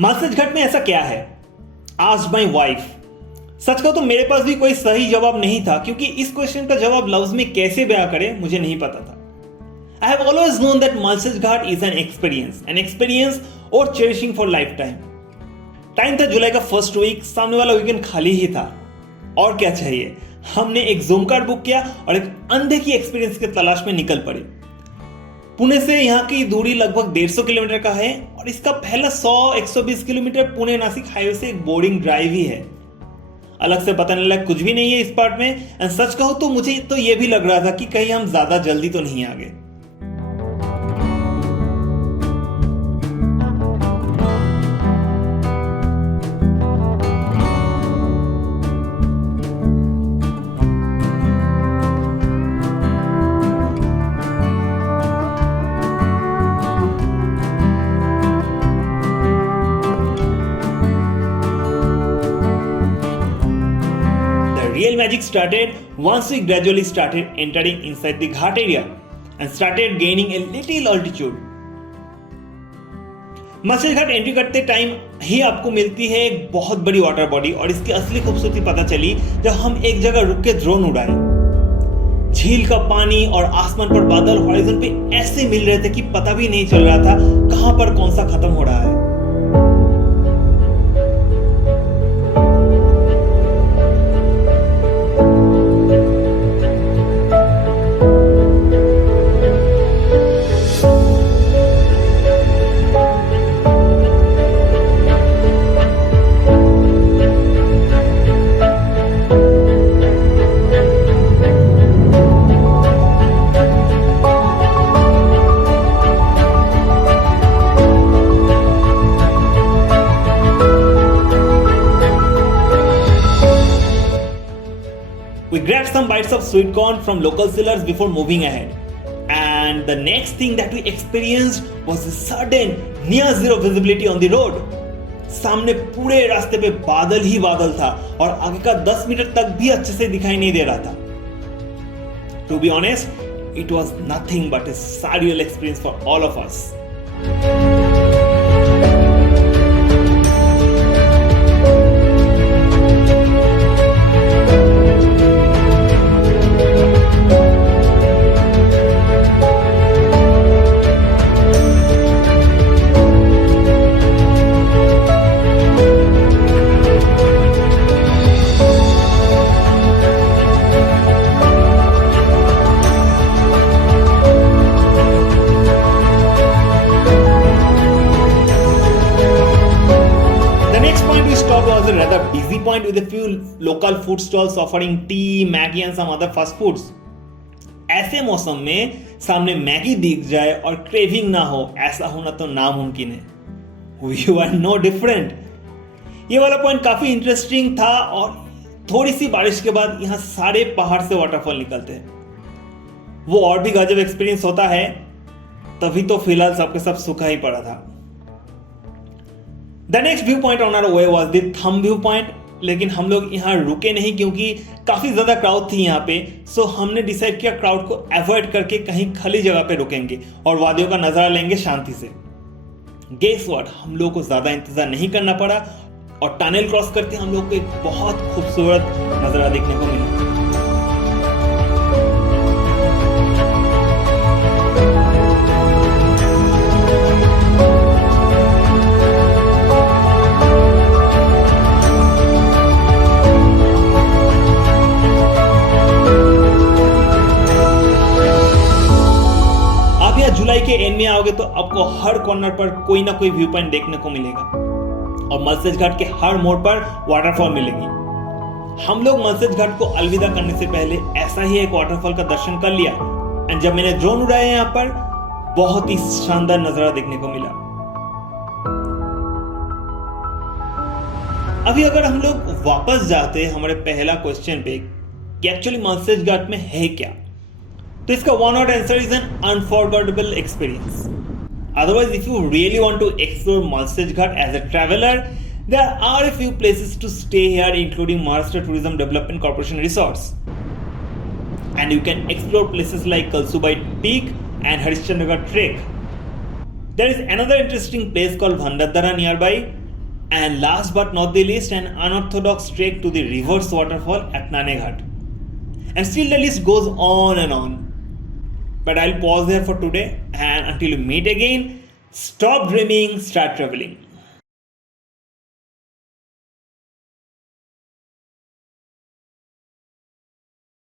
मालसेज घाट में ऐसा क्या है? Asked my wife. सच कहूं तो मेरे पास भी कोई सही जवाब नहीं था, क्योंकि इस क्वेश्चन का जवाब लफ्ज में कैसे बयां करें मुझे नहीं पता था। I have always known that Malshej Ghat is an experience और cherishing for life time. Time था जुलाई का फर्स्ट वीक, सामने वाला वीकेंड खाली ही था। और क्या चाहिए, हमने एक ज़ूम कार्ड बुक किया और एक अनदेखी एक्सपीरियंस की तलाश में निकल पड़े। पुणे से यहाँ की दूरी लगभग 150 किलोमीटर का है और इसका पहला 100-120 किलोमीटर पुणे नासिक हाईवे से एक बोर्डिंग ड्राइव ही है। अलग से बताने लायक कुछ भी नहीं है इस पार्ट में। एंड सच कहूं तो मुझे तो यह भी लग रहा था कि कहीं हम ज्यादा जल्दी तो नहीं आ गए। Real magic started once we gradually started entering inside the Ghat area and started gaining a little altitude. Malshej Ghat entry करते टाइम ही आपको मिलती है एक बहुत बड़ी वाटर बॉडी, और इसकी असली खूबसूरती पता चली जब हम एक जगह रुक के ड्रोन उड़ाए। झील का पानी और आसमान पर बादल हॉरिजॉन पे ऐसे मिल रहे थे कि पता भी नहीं चल रहा था कहां पर कौन सा खत्म हो रहा है। We grabbed some bites of sweet corn from local sellers before moving ahead. And the next thing that we experienced was a sudden near zero visibility on the road. सामने पूरे रास्ते पे बादल ही बादल था और आगे का 10 मीटर तक भी अच्छे से दिखाई नहीं दे रहा था। To be honest, it was nothing but a surreal experience for all of us. Was a rather busy point with a few local food stalls offering tea, Maggie and some other fast foods. ऐसे मौसम में सामने Maggi दिख जाए और craving ना हो, ऐसा होना तो नामुमकिन है। We were no different. ये वाला पॉइंट काफी इंटरेस्टिंग था और थोड़ी सी बारिश के बाद यहाँ सारे पहाड़ से वाटरफॉल निकलते हैं। वो और भी गजब एक्सपीरियंस होता है, तभी तो फिलहाल सबके सब सूखा ही पड़ा था। The next viewpoint on our way was the Thumb viewpoint, लेकिन हम लोग यहाँ रुके नहीं क्योंकि काफी ज्यादा क्राउड थी यहाँ पे। सो हमने डिसाइड किया क्राउड को अवॉइड करके कहीं खाली जगह पे रुकेंगे और वादियों का नजारा लेंगे शांति से। गेस व्हाट, हम लोग को ज्यादा इंतजार नहीं करना पड़ा और टनल क्रॉस करके हम लोग को एक बहुत खूबसूरत नजारा देखने को मिला। जुलाई के एंड में आओगे तो आपको हर कॉर्नर पर कोई ना कोई व्यू पॉइंट देखने को मिलेगा और मालसेज घाट के हर मोड़ पर वाटरफॉल मिलेगी। हम लोग मालसेज घाट को अलविदा करने से पहले ऐसा ही एक वाटरफॉल का दर्शन कर लिया एंड जब मैंने ड्रोन उड़ाया यहाँ पर बहुत ही शानदार नजारा देखने को मिला। अभी अगर हम लोग वापस जाते हमारे पहला क्वेश्चन पे कि एक्चुअली मालसेज घाट में है क्या, तो इसका one word answer is an unforgettable experience. Otherwise, if you really want to explore Malsej Ghat as a traveler, there are a few places to stay here, including Maharashtra Tourism Development Corporation resorts. And you can explore places like Kalsubai Peak and Harishchandragarh Trek. There is another interesting place called Bhandargada nearby, And last but not the least, an unorthodox trek to the reverse waterfall at Naneghat. And still the list goes on and on. But I'll pause there for today, and until we meet again, stop dreaming, start traveling.